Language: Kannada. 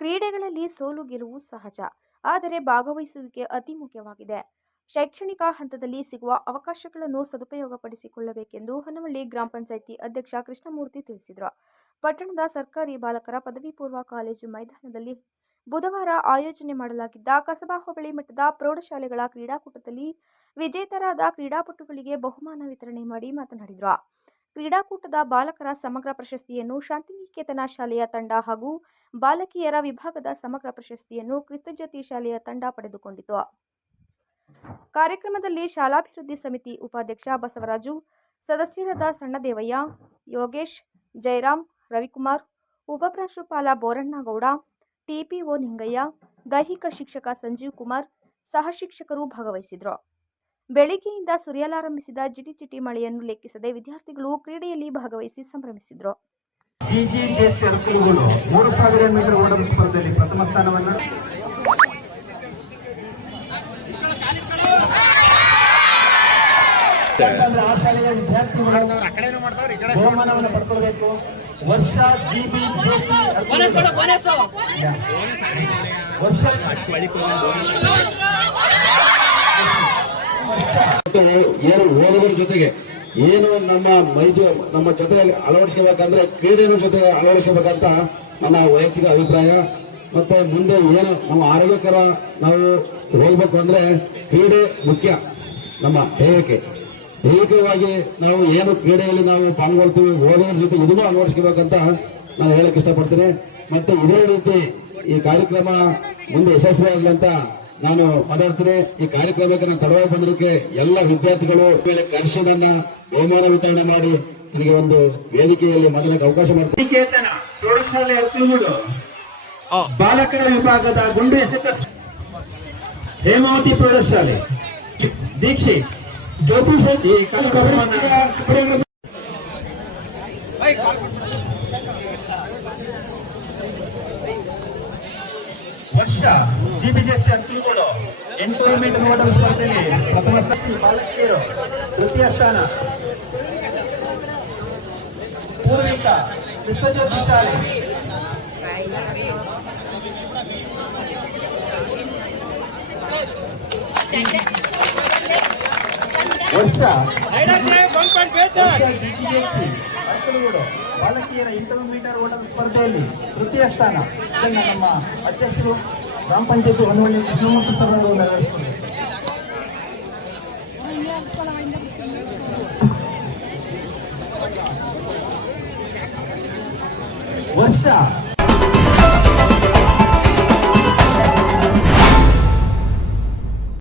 ಕ್ರೀಡೆಗಳಲ್ಲಿ ಸೋಲು ಗೆಲುವು ಸಹಜ, ಆದರೆ ಭಾಗವಹಿಸುವಿಕೆ ಅತಿ ಮುಖ್ಯವಾಗಿದೆ. ಶೈಕ್ಷಣಿಕ ಹಂತದಲ್ಲಿ ಸಿಗುವ ಅವಕಾಶಗಳನ್ನು ಸದುಪಯೋಗಪಡಿಸಿಕೊಳ್ಳಬೇಕೆಂದು ಹೊನ್ನವಳ್ಳಿ ಗ್ರಾಮ ಪಂಚಾಯಿತಿ ಅಧ್ಯಕ್ಷ ಕೃಷ್ಣಮೂರ್ತಿ ತಿಳಿಸಿದರು. ಪಟ್ಟಣದ ಸರ್ಕಾರಿ ಬಾಲಕರ ಪದವಿ ಪೂರ್ವ ಕಾಲೇಜು ಮೈದಾನದಲ್ಲಿ ಬುಧವಾರ ಆಯೋಜನೆ ಮಾಡಲಾಗಿದ್ದ ಕಸಬಾ ಹೋಬಳಿ ಮಟ್ಟದ ಪ್ರೌಢಶಾಲೆಗಳ ಕ್ರೀಡಾಕೂಟದಲ್ಲಿ ವಿಜೇತರಾದ ಕ್ರೀಡಾಪಟುಗಳಿಗೆ ಬಹುಮಾನ ವಿತರಣೆ ಮಾಡಿ ಮಾತನಾಡಿದರು. ಕ್ರೀಡಾಕೂಟದ ಬಾಲಕರ ಸಮಗ್ರ ಪ್ರಶಸ್ತಿಯನ್ನು ಶಾಂತಿನಿಕೇತನ ಶಾಲೆಯ ತಂಡ ಹಾಗೂ ಬಾಲಕಿಯರ ವಿಭಾಗದ ಸಮಗ್ರ ಪ್ರಶಸ್ತಿಯನ್ನು ಕ್ರಿಸ್ತಜ್ಯೋತಿ ಶಾಲೆಯ ತಂಡ ಪಡೆದುಕೊಂಡಿತು. ಕಾರ್ಯಕ್ರಮದಲ್ಲಿ ಶಾಲಾಭಿವೃದ್ಧಿ ಸಮಿತಿ ಉಪಾಧ್ಯಕ್ಷ ಬಸವರಾಜು, ಸದಸ್ಯರಾದ ಸಣ್ಣದೇವಯ್ಯ, ಯೋಗೇಶ್, ಜಯರಾಮ್, ರವಿಕುಮಾರ್, ಉಪಪ್ರಾಂಶುಪಾಲ ಬೋರಣ್ಣಗೌಡ, ಟಿಪಿಒ ನಿಂಗಯ್ಯ, ದೈಹಿಕ ಶಿಕ್ಷಕ ಸಂಜೀವ್ ಕುಮಾರ್, ಸಹ ಶಿಕ್ಷಕರು ಭಾಗವಹಿಸಿದರು. ಬೆಳಿಗ್ಗೆಯಿಂದ ಸುರಿಯಲಾರಂಭಿಸಿದ ಜಿಟಿಜಿಟಿ ಮಳೆಯನ್ನು ಲೆಕ್ಕಿಸದೆ ವಿದ್ಯಾರ್ಥಿಗಳು ಕ್ರೀಡೆಯಲ್ಲಿ ಭಾಗವಹಿಸಿ ಸಂಭ್ರಮಿಸಿದರು. ಜಿಜಿಎಸ್ 3000 ಮೀಟರ್ ಓಟದ ಸ್ಪರ್ಧೆಯಲ್ಲಿ ಪ್ರಥಮ ಸ್ಥಾನವನ್ನು ಬಹುಮಾನವನ್ನು ಪಡ್ಕೊಳ್ಬೇಕು. ವರ್ಷ ಏನು ಓದೋದ್ರ ಜೊತೆಗೆ ಏನು ನಮ್ಮ ಜೊತೆ ಅಳವಡಿಸಬೇಕಂದ್ರೆ ಕ್ರೀಡೆಯ ಜೊತೆ ಅಳವಡಿಸಬೇಕಂತ ನನ್ನ ವೈಯಕ್ತಿಕ ಅಭಿಪ್ರಾಯ. ಮತ್ತೆ ಮುಂದೆ ಏನು ನಮ್ಮ ಆರೋಗ್ಯಕರ ನಾವು ಹೋಗ್ಬೇಕು ಅಂದ್ರೆ ಕ್ರೀಡೆ ಮುಖ್ಯ. ನಮ್ಮ ದೈಹಿಕವಾಗಿ ನಾವು ಏನು ಕ್ರೀಡೆಯಲ್ಲಿ ನಾವು ಪಾಲ್ಗೊಳ್ತೀವಿ, ಓದೋದ್ರ ಜೊತೆ ಇದನ್ನು ಅಳವಡಿಸ್ಕೋಬೇಕಂತ ನಾನು ಹೇಳಕ್ ಇಷ್ಟಪಡ್ತೀನಿ. ಮತ್ತೆ ಇದೇ ರೀತಿ ಈ ಕಾರ್ಯಕ್ರಮ ಮುಂದೆ ಯಶಸ್ವಿಯಾಗಲಿ ಅಂತ ನಾನು ಮಾತಾಡ್ತೀನಿ. ಈ ಕಾರ್ಯಕ್ರಮಕ್ಕೆ ನಾನು ತಡವಾಗಿ ಬಂದಿದ್ದಕ್ಕೆ ಎಲ್ಲ ವಿದ್ಯಾರ್ಥಿಗಳು ಮೇಲೆ ಕರ್ಷಿಯನ್ನ ಬಹುಮಾನ ವಿತರಣೆ ಮಾಡಿ ನನಗೆ ಒಂದು ವೇದಿಕೆಯಲ್ಲಿ ಮಾತನಾಡಕ್ಕೆ ಅವಕಾಶ ಮಾಡ್ತೀನಿ. ಪ್ರೌಢಶಾಲೆ ಹತ್ತಿರೂಡು ಬಾಲಕರ ವಿಭಾಗದ ಗುಂಡು ಎಸೆತ ಹೇಮಾವತಿ ಪ್ರೌಢಶಾಲೆ ದೀಕ್ಷಿತ್ ಜ್ಯೋತಿ ಶೆಟ್ಟಿ ವರ್ಷ ಜಿಬಿಜೆಸ್ ಅಂತಿಗಳು 800 ಮೀಟರ್ ಓಟದ ಸ್ಪರ್ಧೆಯಲ್ಲಿ ಪ್ರಥಮ ಸ್ಥಾನ ಬಾಲಕಿಯರು, ತೃತೀಯ ಸ್ಥಾನ ಪೂರ್ವಿಕಾ ಕ್ರಿಸ್ತಜ್ಯೋತಿ ಶಾಲೆ, ವರ್ಷ ಬಾಲಕಿಯರ 800 ಮೀಟರ್ ಓಟದ ಸ್ಪರ್ಧೆಯಲ್ಲಿ ತೃತೀಯ ಸ್ಥಾನ ನಮ್ಮ ಅಧ್ಯಕ್ಷರು ಗ್ರಾಮ ಪಂಚಾಯತಿ ಹೊನ್ನವಳ್ಳಿ ಕೃಷ್ಣಮೂರ್ತಿ ಸರ್ ನೆರವೇರಿಸಿದ್ದಾರೆ. ವರ್ಷ